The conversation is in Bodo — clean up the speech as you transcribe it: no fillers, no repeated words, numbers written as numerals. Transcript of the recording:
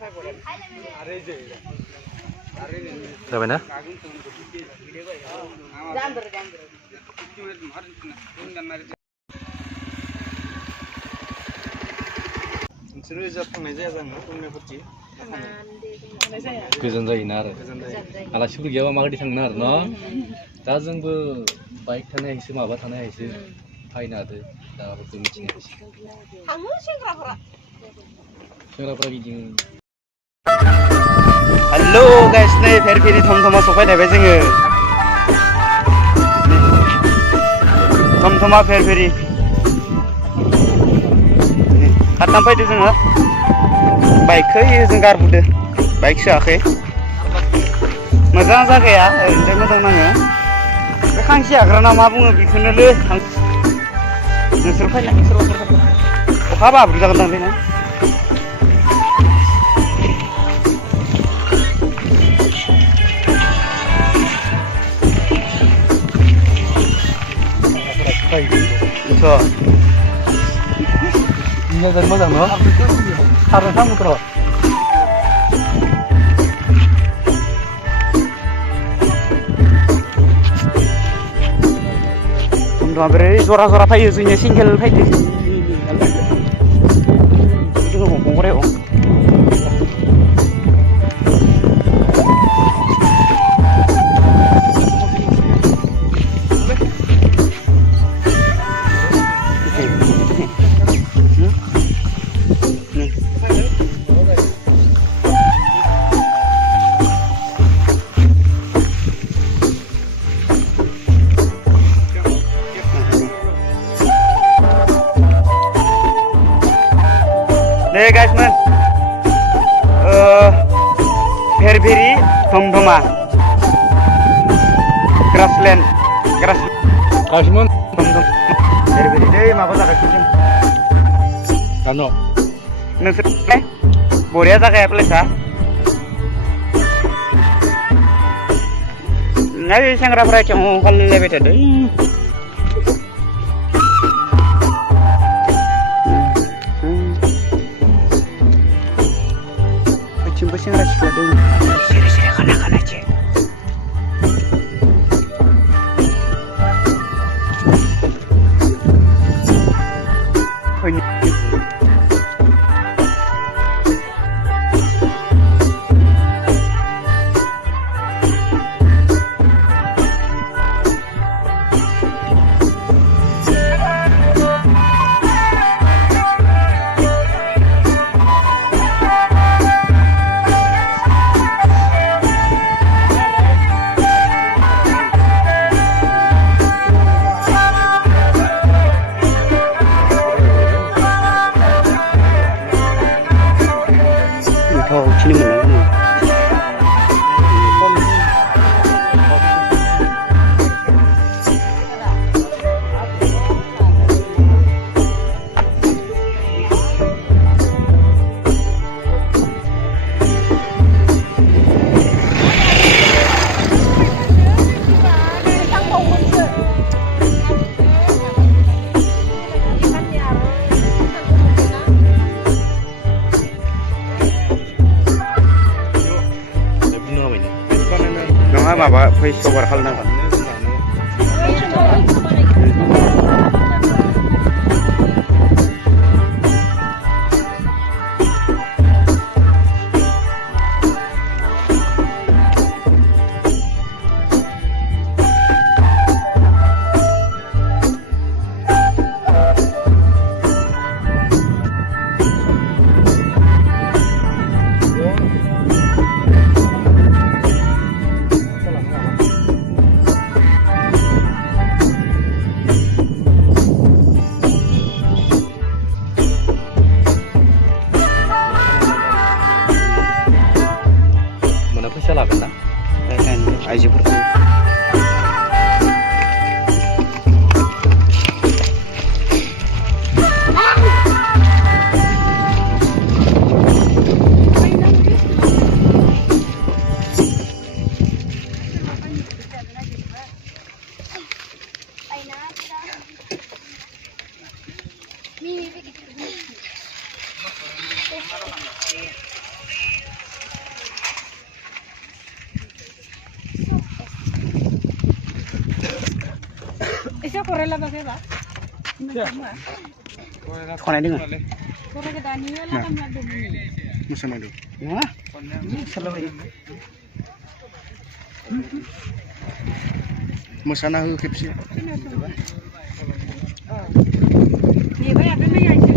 जाबाय ना गोजान जायोना आरो आलासिफोर गैयाबा माबायदि थांनो आरो न' दा जोंबो बाइक थानाय हायसो माबा थानाय हायसो फायनो हादो दाफोरखौ मिथिनो सेंग्राफोरा गिदिङो हेलौ गाइस नै फेरफेरि थमथमा सफैलायबाय जोङो थमथमा फेरफेरि खारथाम फैदो जोङो बाइकखौ जों गारबोदो बाइक सोआखै मोजां जागाया ओरैनो मोजां नाङो बे खांसि हाग्रा ना मा बुङो बेखौनोलै नोंसोर फैलाय अखा हाब्रु जागोन दांलै ना Ini dari mana no? Karena kamu terus. Teman-teman beri suara-suara payu sunya single payu. Itu ngomong koreo. Nih guys man, Ferferi Thomthoma, Grassland, Kasman, Thomthoma, Ferferi deh, apa tak kasih? Kano, nusuk, Boria tak kayak pelesa. Nanti saya ngerasa cuma kalau lebih ada. Cimbusin rasik dulu. Sini kanak aja. Sini menang. Apa voice over खालामनांगोन लागोन ना आइजोफोरखौ खनाय दोङो मोसानाय दं नङा सोलाबायो मोसाना हो खेबसे नेबाय आरो नै